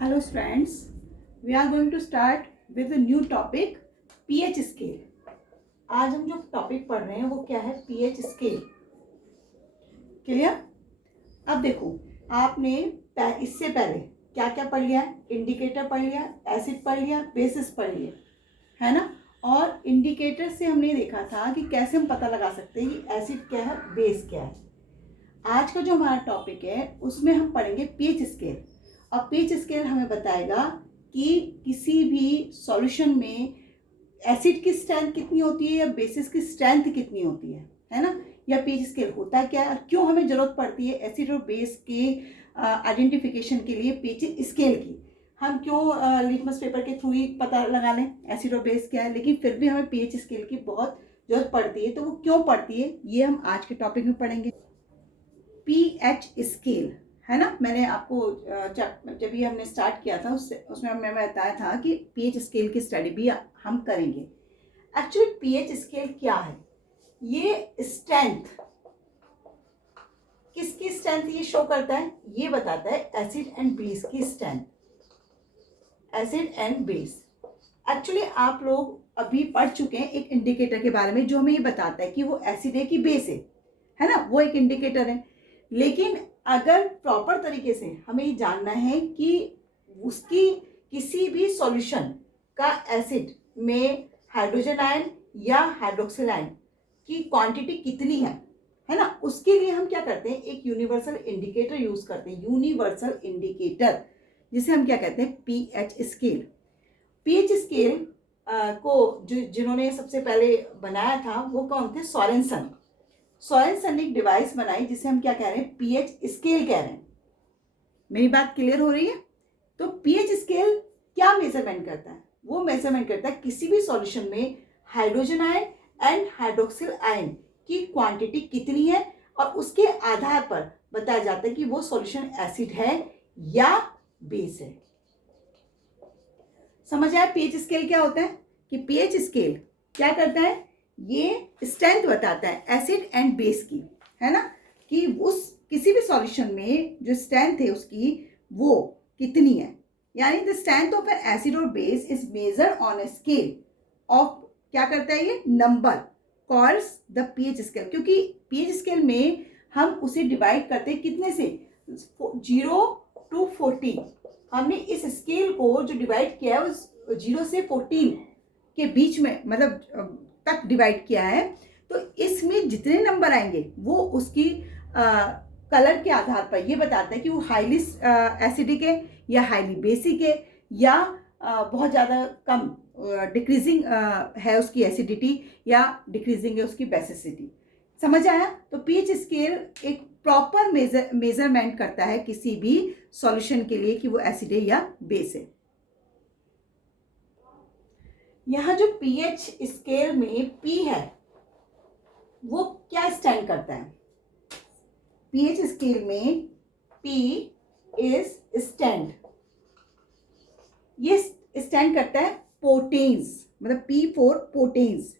Hello friends, we are going to start with a new topic pH scale. आज हम जो topic पढ़ रहे हैं वो क्या है? pH scale. क्लियर? अब देखो, आपने इससे पहले क्या क्या पढ़ लिया? इंडिकेटर पढ़ लिया, एसिड पढ़ लिया, बेसिस पढ़ लिया, है ना? और इंडिकेटर से हमने देखा था कि कैसे हम पता लगा सकते हैं कि एसिड क्या है, बेस क्या है. आज का जो हमारा टॉपिक है उसमें हम पढ़ेंगे pH स्केल. और pH स्केल हमें बताएगा कि किसी भी सॉल्यूशन में एसिड की स्ट्रेंथ कितनी होती है या बेसिस की स्ट्रेंथ कितनी होती है ना? या pH स्केल होता क्या है और क्यों हमें ज़रूरत पड़ती है एसिड और बेस के आइडेंटिफिकेशन के लिए pH स्केल की. हम क्यों लिटमस पेपर के थ्रू ही पता लगा लें एसिड और बेस क्या है, लेकिन फिर भी हमें pH स्केल की बहुत ज़रूरत पड़ती है. तो वो क्यों पड़ती है ये हम आज के टॉपिक में पढ़ेंगे. pH स्केल है ना, मैंने आपको जब ये हमने स्टार्ट किया था उसमें मैंने बताया था कि pH स्केल की स्टडी भी हम करेंगे. एक्चुअली pH स्केल क्या है? ये स्ट्रेंथ, किसकी स्ट्रेंथ ये शो करता है? ये बताता है एसिड एंड बेस की strength. Acid and base. Actually आप लोग अभी पढ़ चुके हैं एक इंडिकेटर के बारे में जो हमें ये बताता है कि वो एसिड है कि बेस है ना? वो एक इंडिकेटर है. लेकिन अगर प्रॉपर तरीके से हमें ये जानना है कि उसकी किसी भी सॉल्यूशन का एसिड में हाइड्रोजन आयन या हाइड्रोक्सिल आयन की क्वांटिटी कितनी है ना? उसके लिए हम क्या करते हैं, एक यूनिवर्सल इंडिकेटर यूज करते हैं. यूनिवर्सल इंडिकेटर जिसे हम क्या कहते हैं? pH scale. pH स्केल को जिन्होंने सबसे पहले बनाया था वो कौन थे? सोरेनसन. सोरेनसन ने एक डिवाइस बनाई जिसे हम क्या कह रहे हैं? pH स्केल कह रहे हैं. मेरी बात क्लियर हो रही है? तो pH स्केल क्या मेजरमेंट करता है? वो मेजरमेंट करता है किसी भी सॉल्यूशन में hydrogen ion and hydroxyl ion की क्वांटिटी कितनी है और उसके आधार पर बताया जाता है कि वो सॉल्यूशन एसिड है या बेस है. समझ आया pH स्केल क्या होता है? कि pH स्केल क्या करता है? ये स्ट्रेंथ बताता है एसिड एंड बेस की, है ना? कि उस किसी भी सॉल्यूशन में जो स्ट्रेंथ है उसकी वो कितनी है. यानी the strength of an acid और base is measured on a scale of, क्या करता है ये? Number calls the pH scale. क्योंकि pH स्केल में हम उसे डिवाइड करते हैं कितने से? 0 to 14. हमने इस स्केल को जो डिवाइड किया है उस 0 से 14 के बीच में मतलब तक डिवाइड किया है. तो इसमें जितने नंबर आएंगे वो उसकी कलर के आधार पर ये बताता है कि वो हाईली एसिडिक है या हाईली बेसिक है या बहुत ज़्यादा कम डिक्रीजिंग है उसकी एसिडिटी या डिक्रीजिंग है उसकी बेसिसिटी. समझ आया? तो pH स्केल एक प्रॉपर मेजरमेंट करता है किसी भी सॉल्यूशन के लिए कि वो एसिड है या बेस है. यहाँ जो pH स्केल में P है वो क्या स्टैंड करता है? pH स्केल में P इज स्टैंड. ये स्टैंड करता है पोटेंस, मतलब P फॉर पोटेंस.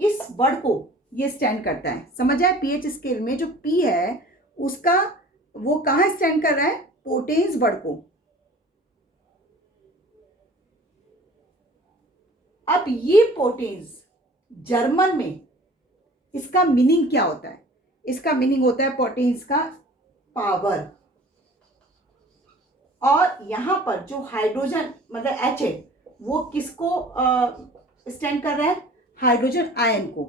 इस वर्ड को ये स्टैंड करता है. समझ आए? pH स्केल में जो P है उसका वो कहाँ स्टैंड कर रहा है? पोटेंस वर्ड को. अब ये पोटेंस जर्मन में इसका मीनिंग क्या होता है? इसका मीनिंग होता है पोटेंस का पावर. और यहां पर जो हाइड्रोजन मतलब H है वो किसको स्टैंड कर रहा है? हाइड्रोजन आयन को.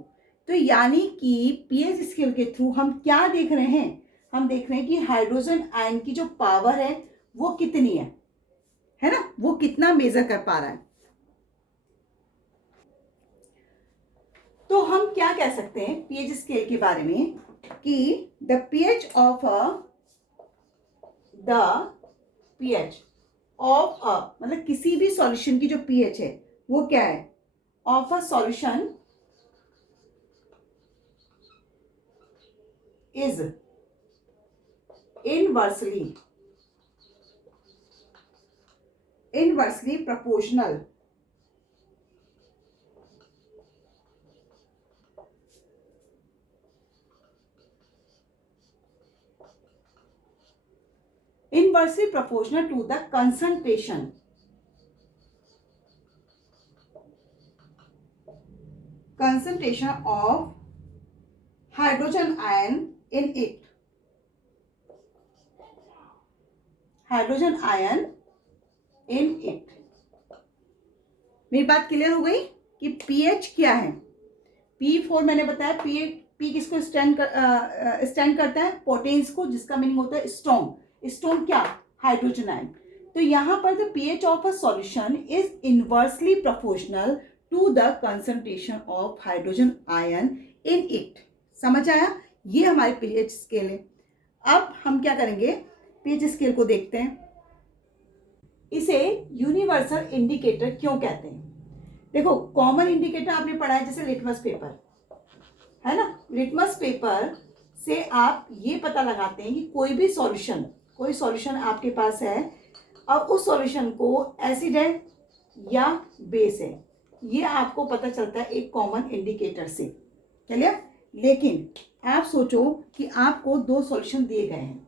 तो यानी कि pH स्केल के थ्रू हम क्या देख रहे हैं? हम देख रहे हैं कि हाइड्रोजन आयन की जो पावर है वो कितनी है ना? वो कितना मेजर कर पा रहा है. तो हम क्या कह सकते हैं pH स्केल के बारे में कि द pH ऑफ मतलब किसी भी सॉल्यूशन की जो pH है वो क्या है? Of a solution is inversely proportional inversely proportional to the concentration of hydrogen ion in it. Hydrogen ion in it. मेरी बात क्लियर हो गई कि पीएच क्या है? P4 मैंने बताया, पी किसको स्टैंड करता है? पोटेंस को, जिसका मीनिंग होता है स्ट्रॉन्ग। स्ट्रॉन्ग क्या? Hydrogen ion. तो यहाँ पर the pH of a solution is inversely proportional to the concentration of hydrogen ion in it. समझ आया? ये हमारी पीएच स्केल है। अब हम क्या करेंगे, पीएच स्केल को देखते हैं। इसे यूनिवर्सल इंडिकेटर क्यों कहते हैं? देखो, कॉमन इंडिकेटर आपने पढ़ा है, जैसे लिटमस पेपर है ना। लिटमस पेपर से आप ये पता लगाते हैं कि कोई सॉल्यूशन आपके पास है, अब उस सॉल्यूशन को एसिड है या बेस है, ये आपको पता चलता है एक कॉमन इंडिकेटर से। चलिए, लेकिन आप सोचो कि आपको 2 सॉल्यूशन दिए गए हैं,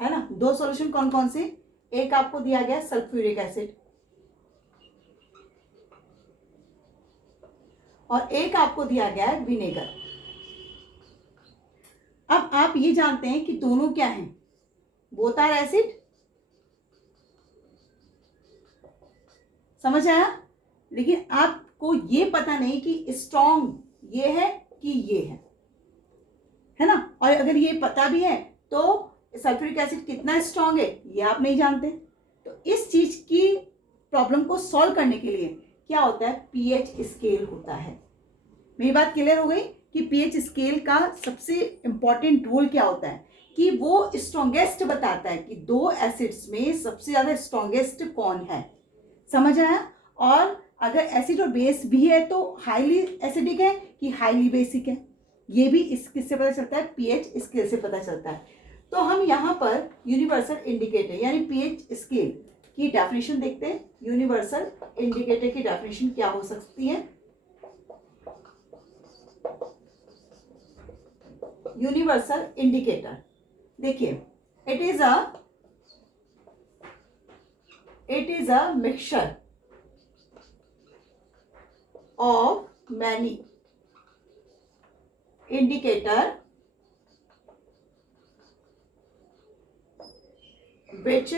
है ना। 2 सॉल्यूशन कौन कौन से? एक आपको दिया गया सल्फ्यूरिक एसिड और एक आपको दिया गया है विनेगर। अब आप ये जानते हैं कि दोनों क्या हैं? Both are acid. समझ आया? लेकिन आपको ये पता नहीं कि स्ट्रॉन्ग ये है कि ये है ना। और अगर ये पता भी है तो सल्फ्यूरिक एसिड कितना स्ट्रॉन्ग है ये आप नहीं जानते। तो इस चीज की प्रॉब्लम को सॉल्व करने के लिए क्या होता है? पीएच स्केल होता है। मेरी बात क्लियर हो गई कि पीएच स्केल का सबसे इंपॉर्टेंट रोल क्या होता है कि वो स्ट्रॉन्गेस्ट बताता है कि 2 एसिड्स में सबसे ज्यादा स्ट्रॉन्गेस्ट कौन है। समझ आया? और अगर एसिड और बेस भी है तो हाईली एसिडिक है कि हाईली बेसिक है, ये भी इस किससे पता चलता है? पीएच स्केल से पता चलता है। तो हम यहाँ पर यूनिवर्सल इंडिकेटर यानी पीएच स्केल की डेफिनेशन देखते हैं। यूनिवर्सल इंडिकेटर की डेफिनेशन क्या हो सकती है? यूनिवर्सल इंडिकेटर, देखिए, it is a mixture of many indicator which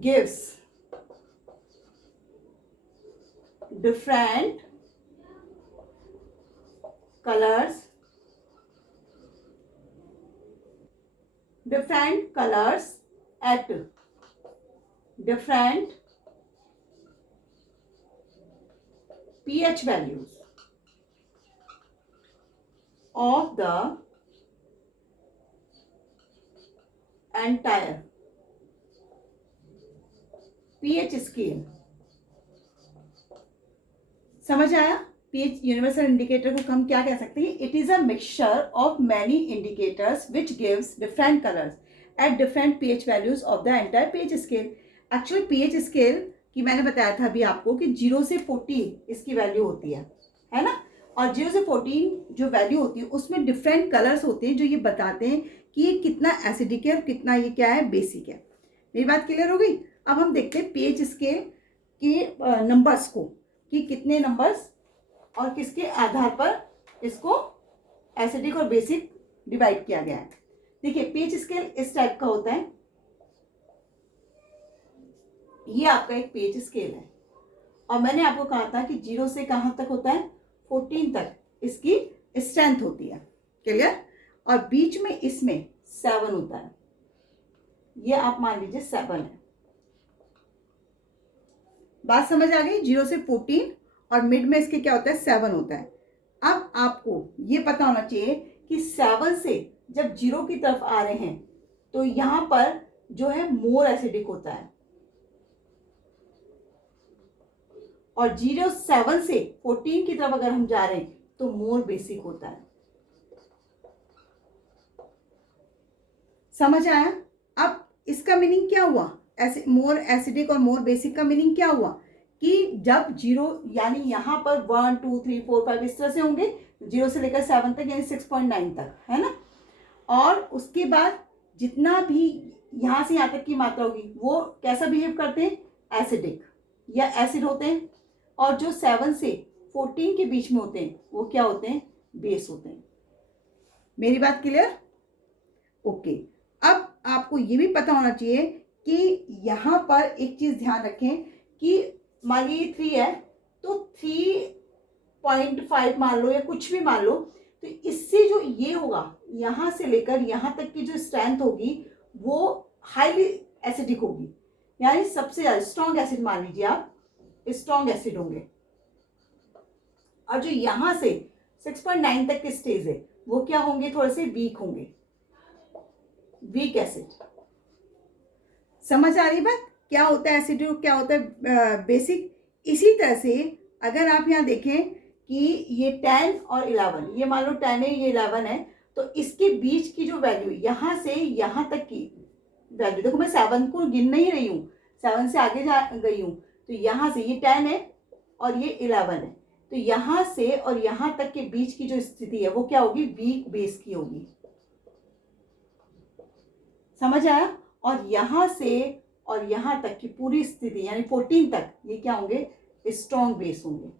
gives different colors at different pH values of the entire pH scale. समझ आया? पीएच यूनिवर्सल इंडिकेटर को हम क्या कह सकते हैं? It is a mixture of many indicators which gives different colours at different pH values of the entire pH scale. Actually pH scale की मैंने बताया था अभी आपको कि 0 से 14 इसकी वैल्यू होती है ना। और 0 से 14 जो वैल्यू होती है उसमें डिफरेंट कलर्स होते हैं जो ये बताते हैं कि ये कितना एसिडिक है और कितना ये क्या है? बेसिक है। मेरी बात क्लियर हो गई? अब हम देखते हैं पीएच स्केल के नंबर्स को कि कितने नंबर्स और किसके आधार पर इसको एसिडिक और बेसिक डिवाइड किया गया है। देखिए, पीएच स्केल इस टाइप का होता है। ये आपका एक पीएच स्केल है और मैंने आपको कहा था कि 0 से कहां तक होता है? 14 तक इसकी स्ट्रेंथ होती है। क्लियर? और बीच में इसमें 7 होता है। ये आप मान लीजिए 7 है। बात समझ आ गई? 0 से 14 और मिड में इसके क्या होता है? 7 होता है। अब आपको ये पता होना चाहिए कि 7 से जब 0 की तरफ आ रहे हैं तो यहां पर जो है मोर एसिडिक होता है और 7 से 14 की तरफ अगर हम जा रहे हैं तो मोर बेसिक होता है। समझ आया? अब इसका मीनिंग क्या हुआ? मोर एसिडिक और मोर बेसिक का मीनिंग क्या हुआ कि जब 0 यानी यहाँ पर 1 2 3 4 5 इस तरह से होंगे, 0 से लेकर 7 तक यानी 6.9 तक, है ना। और उसके बाद जितना भी यहाँ से यहाँ तक की मात्रा होगी वो कैसा बिहेव करते हैं, एसिडिक या एसिड होते हैं, और जो 7 से 14 के बीच में होते हैं वो क्या होते हैं, बेस होते हैं। मेरी बात क्लियर? ओके। अब आपको ये भी पता होना चाहिए कि यहाँ पर एक चीज़ ध्यान रखें कि मान लीजिए 3 है तो 3.5 मान लो या कुछ भी मान लो, तो इससे जो ये होगा यहाँ से लेकर यहाँ तक की जो स्ट्रेंथ होगी वो हाईली एसिडिक होगी, यानी सबसे ज़्यादा स्ट्रॉन्ग एसिड मान लीजिए आप, स्ट्रॉन्ग एसिड होंगे। और जो यहाँ से 6.9 तक के स्टेज है वो क्या होंगे, थोड़े से वीक होंगे, वीक एसिड। समझ आ रही बात? क्या होता है एसिड और क्या होता है बेसिक। इसी तरह से अगर आप यहाँ देखें कि ये 10 और 11, ये मान लो 10 है, ये 11 है, तो इसके बीच की जो वैल्यू यहाँ से यहाँ तक की वैल्यू, देखो मैं 7 को गिन नहीं रही हूँ, 7 से आगे जा गई हूँ, तो यहाँ से ये 10 है और ये 11 है, तो यहाँ से और यहाँ तक के बीच की जो स्थिति है वो क्या होगी, वीक बेस की होगी। समझ आया? और यहाँ से और यहाँ तक की पूरी स्थिति यानी 14 तक ये क्या होंगे, स्ट्रॉन्ग बेस होंगे।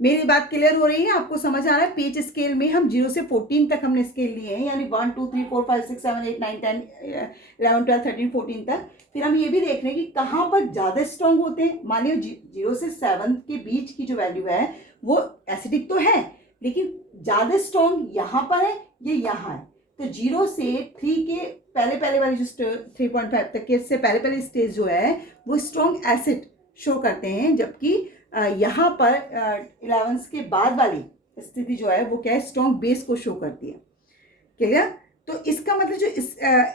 मेरी बात क्लियर हो रही है? आपको समझ आ रहा है? पीएच स्केल में हम 0 से 14 तक हमने स्केल लिए हैं, यानी 1 2 3 4 5 6 7 8 9 10 11 12 13 14 तक। फिर हम ये भी देख रहे हैं कि कहाँ पर ज़्यादा स्ट्रॉन्ग होते हैं। मान लो 0 से 7 के बीच की जो वैल्यू है वो एसिडिक तो है, लेकिन ज़्यादा स्ट्रॉन्ग यहाँ पर है, ये यहाँ है। तो 0 से 3 के पहले वाली जो 3.5 तक के से पहले स्टेज जो है वो स्ट्रॉन्ग एसिड शो करते हैं, जबकि यहाँ पर 11 के बाद वाली स्थिति जो है वो क्या है, स्ट्रॉन्ग बेस को शो करती है। क्लियर? तो इसका मतलब जो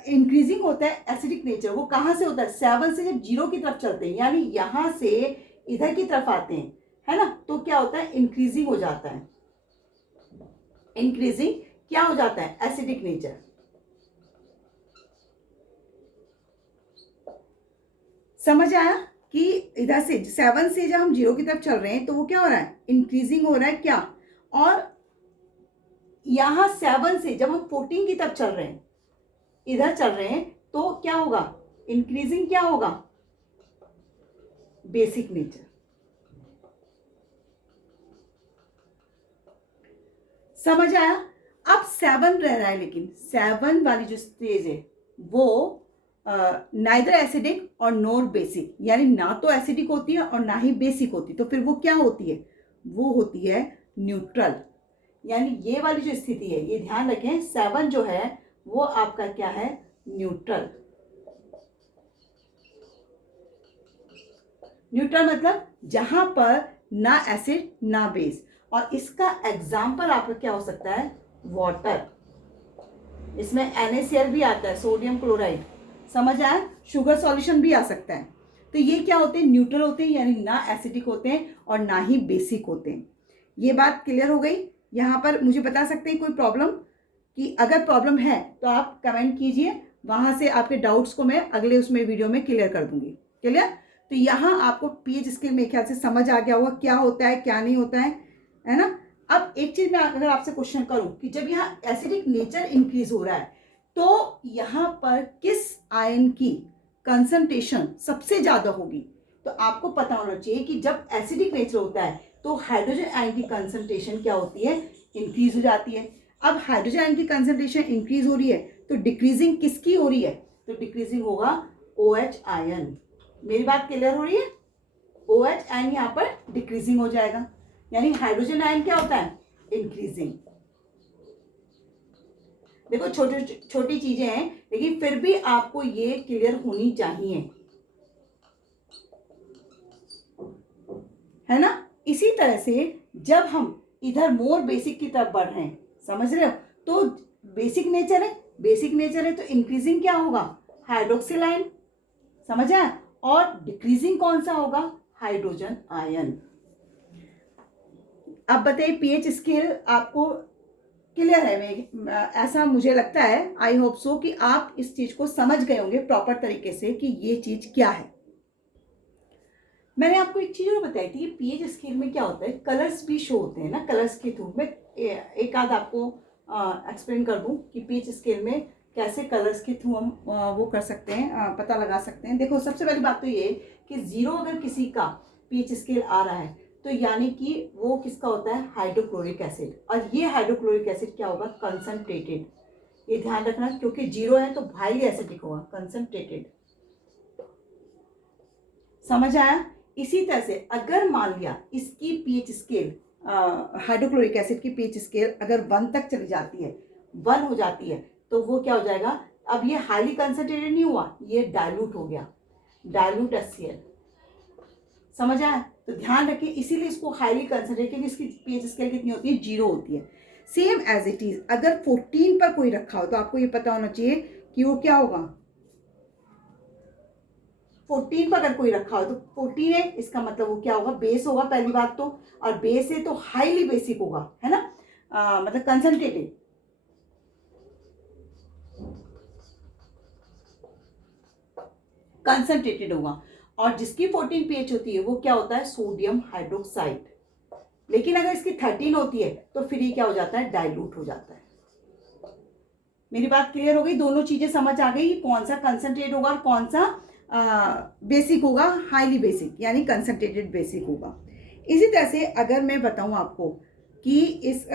इंक्रीजिंग होता है एसिडिक नेचर वो कहाँ से होता है, 7 से जब 0 की तरफ चलते हैं, यानी यहाँ से इधर की तरफ आते हैं, है ना, तो क्या होता है, इंक्रीजिंग हो जाता है। इंक्रीजिंग क्या हो जाता है, एसिडिक नेचर। समझ आया कि इधर से 7 से जब हम 0 की तरफ चल रहे हैं तो वो क्या हो रहा है, इंक्रीजिंग हो रहा है क्या, और यहाँ 7 से जब हम 14 की तरफ चल रहे हैं, इधर चल रहे हैं, तो क्या होगा, इंक्रीजिंग क्या होगा, बेसिक नेचर। समझ आया? अब 7 रह रहा है, लेकिन 7 वाली जो स्टेज है वो नाइदर एसिडिक और नोर बेसिक, यानी ना तो एसिडिक होती है और ना ही बेसिक होती, तो फिर वो क्या होती है, वो होती है न्यूट्रल। यानी ये वाली जो स्थिति है, ये ध्यान रखें, 7 जो है वो आपका क्या है, न्यूट्रल। न्यूट्रल मतलब जहां पर ना एसिड ना बेस, और इसका एग्जाम्पल आपका क्या हो सकता है, वाटर। इसमें NaCl भी आता है, सोडियम क्लोराइड। समझ आया? शुगर सॉल्यूशन भी आ सकता है। तो ये क्या होते हैं, न्यूट्रल होते हैं, यानी ना एसिडिक होते हैं और ना ही बेसिक होते हैं। ये बात क्लियर हो गई? यहाँ पर मुझे बता सकते हैं कोई प्रॉब्लम, कि अगर प्रॉब्लम है तो आप कमेंट कीजिए, वहाँ से आपके डाउट्स को मैं अगले उसमें वीडियो में क्लियर कर दूंगी। क्लियर? तो यहाँ आपको पीएच स्केल मेरे ख्याल से समझ आ गया होगा क्या होता है क्या नहीं होता है ना। अब एक चीज़ मैं अगर आपसे क्वेश्चन करूं कि जब यहाँ एसिडिक नेचर इंक्रीज हो रहा है तो यहाँ पर किस आयन की कंसंट्रेशन सबसे ज़्यादा होगी, तो आपको पता होना चाहिए कि जब एसिडिक नेचर होता है तो हाइड्रोजन आयन की कंसंट्रेशन क्या होती है, इंक्रीज हो जाती है। अब हाइड्रोजन आयन की कंसंट्रेशन इंक्रीज हो रही है तो डिक्रीजिंग किसकी हो रही है, तो डिक्रीजिंग होगा OH आयन। मेरी बात क्लियर हो रही है? OH आयन यहाँ पर डिक्रीजिंग हो जाएगा, यानी हाइड्रोजन आयन क्या होता है, इंक्रीजिंग। देखो छोटी चीजें हैं, लेकिन फिर भी आपको ये क्लियर होनी चाहिए, है ना। इसी तरह से जब हम इधर मोर बेसिक की तरफ बढ़ रहे हैं, समझ रहे हो, तो बेसिक नेचर है तो इंक्रीजिंग क्या होगा, हाइड्रोक्सिल आयन। समझ आया? और डिक्रीजिंग कौन सा होगा, हाइड्रोजन आयन। अब बताइए पीएच स्केल आपको क्लियर है? ऐसा मुझे लगता है, आई होप सो, कि आप इस चीज को समझ गए होंगे प्रॉपर तरीके से कि ये चीज क्या है। मैंने आपको एक चीज और बताई थी, पीएच स्केल में क्या होता है, कलर्स भी शो होते हैं ना, कलर्स के थ्रू में एक आध आपको एक्सप्लेन कर दूं कि पीएच स्केल में कैसे कलर्स के थ्रू हम वो कर सकते हैं, पता लगा सकते हैं। देखो सबसे पहली बात तो ये कि 0 अगर किसी का पीएच स्केल आ रहा है तो यानी कि वो किसका होता है, हाइड्रोक्लोरिक एसिड। और ये हाइड्रोक्लोरिक एसिड क्या होगा, कंसंट्रेटेड। ये ध्यान रखना, क्योंकि 0 है तो हाईली एसिडिक होगा, कंसंट्रेटेड। समझ आया। इसी तरह से अगर मान लिया इसकी पीएच स्केल, हाइड्रोक्लोरिक एसिड की पीएच स्केल अगर 1 तक चली जाती है, 1 हो जाती है, तो वो क्या हो जाएगा, अब ये हाईली कंसंट्रेटेड नहीं हुआ, ये डाइल्यूट हो गया, डाइल्यूट HCl। समझ आया। तो ध्यान रखिए, इसीलिए इसको हाईली कंसंट्रेटेड, क्योंकि इसकी पीएच स्केल कितनी होती है, 0 होती है। सेम एज इट इज अगर 14 पर कोई रखा हो तो आपको ये पता होना चाहिए कि वो क्या होगा, 14 पर अगर कोई रखा हो तो 14 है, इसका मतलब वो क्या होगा, बेस होगा पहली बात तो, और बेस है तो हाईली बेसिक होगा, है ना, मतलब कंसंट्रेटेड। कंसंट्रेटेड होगा। और जिसकी 14 pH होती है वो क्या होता है, सोडियम हाइड्रोक्साइड। लेकिन अगर इसकी 13 होती है तो फिर ये क्या हो जाता है, डाइल्यूट हो जाता है। मेरी बात क्लियर हो गई, दोनों चीजें समझ आ गई, कौन सा कंसंट्रेट होगा और कौन सा बेसिक होगा, हाईली बेसिक यानी कंसंट्रेटेड बेसिक होगा। इसी तरह से अगर मैं बताऊं आपको कि इस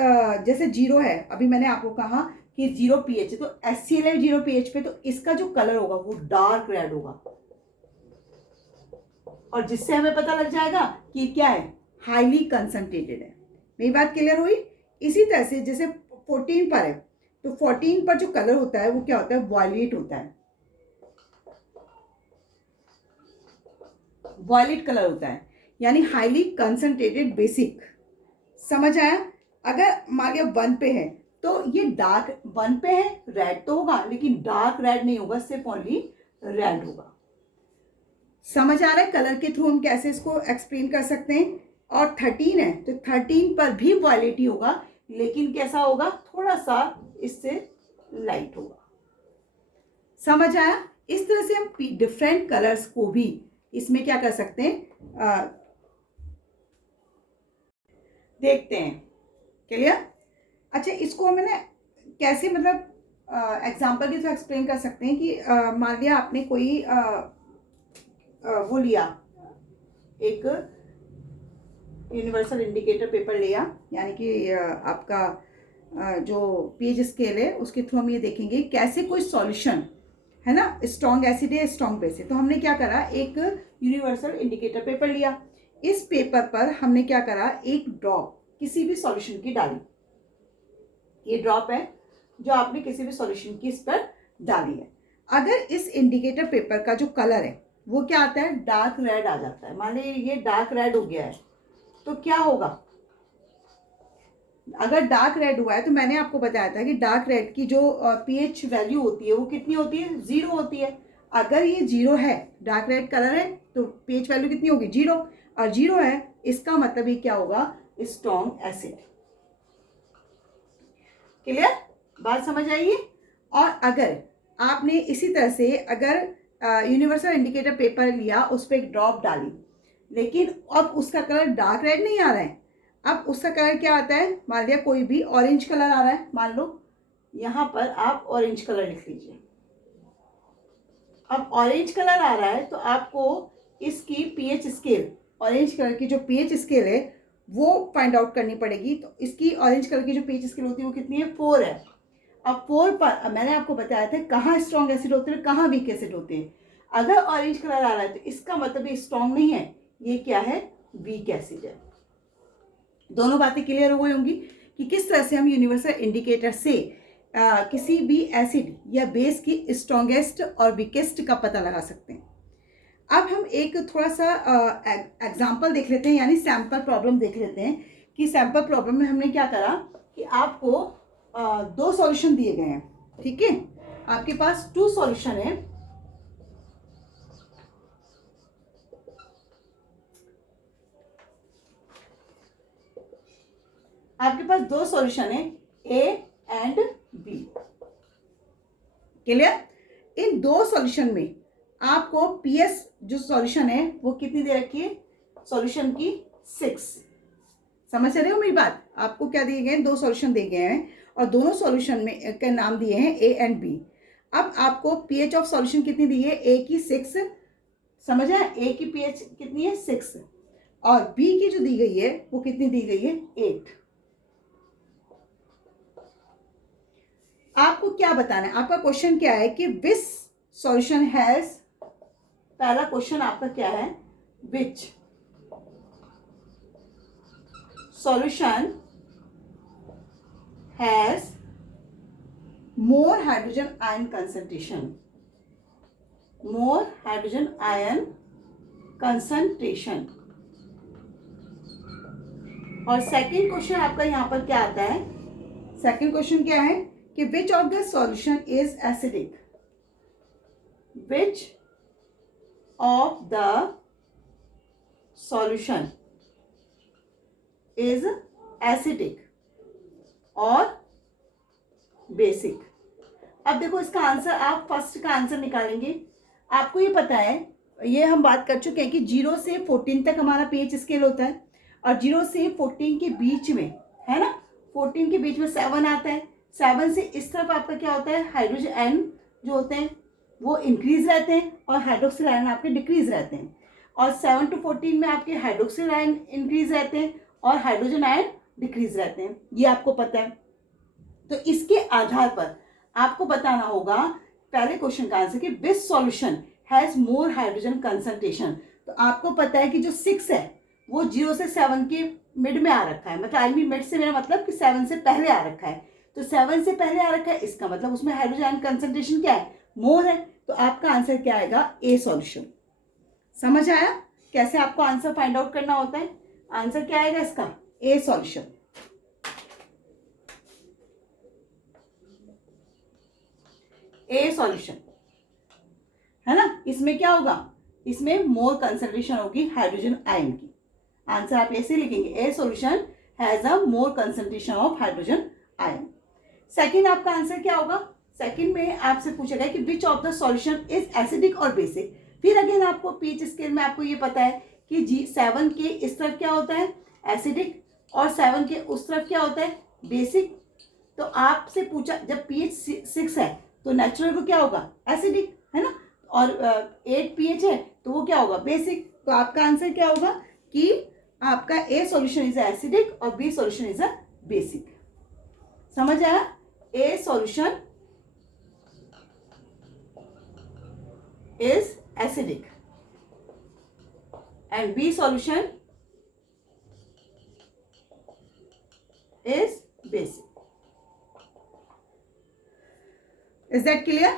जैसे 0 है, अभी मैंने आपको कहा कि 0 pH है, तो HCl है 0 pH पे, तो इसका जो कलर होगा वो डार्क रेड होगा, और जिससे हमें पता लग जाएगा कि क्या है, हाईली कंसंट्रेटेड है। मेरी बात क्लियर हुई। इसी तरह से जैसे 14 पर है, तो 14 पर जो कलर होता है वो क्या होता है, वॉयलेट होता है, वॉयलेट कलर होता है, यानी हाईली कंसंट्रेटेड बेसिक। समझ आया। अगर मान लिया 1 पे है तो ये डार्क, 1 पे है रेड तो होगा, लेकिन डार्क रेड नहीं होगा, सिर्फ ओनली रेड होगा। समझ आ रहा है, कलर के थ्रू हम कैसे इसको एक्सप्लेन कर सकते हैं। और 13 है तो 13 पर भी वॉयलेट ही होगा, लेकिन कैसा होगा, थोड़ा सा इससे लाइट होगा। समझ आया। इस तरह से हम डिफरेंट कलर्स को भी इसमें क्या कर सकते हैं, देखते हैं। क्लियर। अच्छा, इसको हमें ना कैसे मतलब एग्जाम्पल के थ्रू एक्सप्लेन कर सकते हैं कि मान लिया आपने कोई वो लिया, एक यूनिवर्सल इंडिकेटर पेपर लिया, यानी कि आपका जो पीएच स्केल है उसके थ्रू हम ये देखेंगे कैसे कोई सॉल्यूशन है ना, स्ट्रॉन्ग एसिड है स्ट्रॉन्ग बेस है। तो हमने क्या करा, एक यूनिवर्सल इंडिकेटर पेपर लिया, इस पेपर पर हमने क्या करा, एक ड्रॉप किसी भी सॉल्यूशन की डाली। ये ड्रॉप है जो आपने किसी भी सॉल्यूशन की इस पर डाली है। अगर इस इंडिकेटर पेपर का जो कलर है वो क्या आता है, डार्क रेड आ जाता है। मान लीजिए ये डार्क रेड हो गया है, तो क्या होगा, अगर डार्क रेड हुआ है तो मैंने आपको बताया था कि डार्क रेड की जो पीएच वैल्यू होती है वो कितनी होती है, 0 होती है। अगर ये 0 है, डार्क रेड कलर है, तो पीएच वैल्यू कितनी होगी, 0। और 0 है, इसका मतलब ये क्या होगा, स्ट्रॉन्ग एसिड। क्लियर, बात समझ आइए। और अगर आपने इसी तरह से अगर यूनिवर्सल इंडिकेटर पेपर लिया, उस पर एक ड्रॉप डाली, लेकिन अब उसका कलर डार्क रेड नहीं आ रहा है, अब उसका कलर क्या आता है, मान लिया कोई भी ऑरेंज कलर आ रहा है, मान लो यहाँ पर आप ऑरेंज कलर लिख लीजिए। अब ऑरेंज कलर आ रहा है तो आपको इसकी पीएच स्केल, ऑरेंज कलर की जो पीएच स्केल है वो फाइंड आउट करनी पड़ेगी। तो इसकी ऑरेंज कलर की जो पीएच स्केल होती है वो कितनी है, 4 है। अब 4 पर मैंने आपको बताया था कहाँ स्ट्रॉन्ग एसिड होते हैं, कहाँ वीक एसिड होते हैं। अगर ऑरेंज कलर आ रहा है तो इसका मतलब ये स्ट्रॉन्ग नहीं है, ये क्या है, वीक एसिड है। दोनों बातें क्लियर हो गई होंगी कि किस तरह से हम यूनिवर्सल इंडिकेटर से किसी भी एसिड या बेस की स्ट्रॉन्गेस्ट और वीकेस्ट का पता लगा सकते हैं। अब हम एक थोड़ा सा एग्जाम्पल देख लेते हैं, यानी सैंपल प्रॉब्लम देख लेते हैं कि सैंपल प्रॉब्लम में हमने क्या करा कि आपको 2 सॉल्यूशन दिए गए हैं, ठीक है, आपके पास 2 सॉल्यूशन है। आपके पास 2 सॉल्यूशन है, ए एंड बी। क्लियर। इन 2 सॉल्यूशन में आपको पीएस जो सॉल्यूशन है वो कितनी दे रखी है, सॉल्यूशन की 6। समझ रहे हो मेरी बात, आपको क्या दिए गए हैं, 2 सॉल्यूशन दिए गए हैं और दोनों सॉल्यूशन में के नाम दिए हैं ए एंड बी। अब आपको पीएच ऑफ सॉल्यूशन कितनी दी है, ए की 6, समझ आया, ए की पीएच कितनी है 6, और बी की जो दी गई है वो कितनी दी गई है 8। आपको क्या बताना है, आपका क्वेश्चन क्या है कि विच सॉल्यूशन हैज, पहला क्वेश्चन आपका क्या है, which solution has more hydrogen ion concentration, more hydrogen ion concentration. और सेकंड क्वेश्चन आपका यहां पर क्या आता है, सेकंड क्वेश्चन क्या है कि which of the solution is acidic, which of the solution is acidic और बेसिक। अब देखो इसका आंसर, आप फर्स्ट का आंसर निकालेंगे। आपको ये पता है, ये हम बात कर चुके हैं कि 0 से 14 तक हमारा पीएच स्केल होता है, और 0 से 14 के बीच में, है ना, 14 के बीच में 7 आता है। 7 से इस तरफ आपका क्या होता है, हाइड्रोजन आयन जो होते हैं वो इंक्रीज रहते हैं और हाइड्रोक्सिल आयन आपके डिक्रीज रहते हैं। और 7 to 14 में आपके हाइड्रोक्सिल आयन इंक्रीज रहते हैं और हाइड्रोजन आयन डिक्रीज रहते हैं, ये आपको पता है। तो इसके आधार पर आपको बताना होगा पहले क्वेश्चन का आंसर कि which solution has more hydrogen concentration. तो आपको पता है कि जो 6 है वो 0 से 7 के मिड में आ रखा है, मतलब आई मीन मिड से मेरा मतलब कि 7 से पहले आ रखा है। तो 7 से पहले आ रखा है, इसका मतलब उसमें हाइड्रोजन आयन कंसंट्रेशन क्या है, मोर है। तो आपका आंसर क्या आएगा, ए सॉल्यूशन। समझ आया कैसे आपको आंसर फाइंड आउट करना होता है, आंसर क्या आएगा इसका, ए सॉल्यूशन। ए सॉल्यूशन है ना, इसमें क्या होगा, इसमें मोर कंसंट्रेशन होगी हाइड्रोजन आयन की। आंसर आप ऐसे लिखेंगे, ए solution has a more concentration of hydrogen ion. Second आपका आंसर क्या होगा, सेकंड में आपसे पूछेगा कि which of the solution is acidic और बेसिक। फिर अगेन आपको पीएच स्केल में आपको ये पता है कि 7 के इस तरफ क्या होता है एसिडिक, और 7 के उस तरफ क्या होता है बेसिक। तो आपसे पूछा, जब पीएच 6 है तो नेचुरल को क्या होगा एसिडिक, है ना, और 8 पीएच है तो वो क्या होगा बेसिक। तो आपका आंसर क्या होगा कि आपका ए सॉल्यूशन इज एसिडिक और B solution is a basic. समझ आया, A solution is acidic and B solution is basic. Is that clear?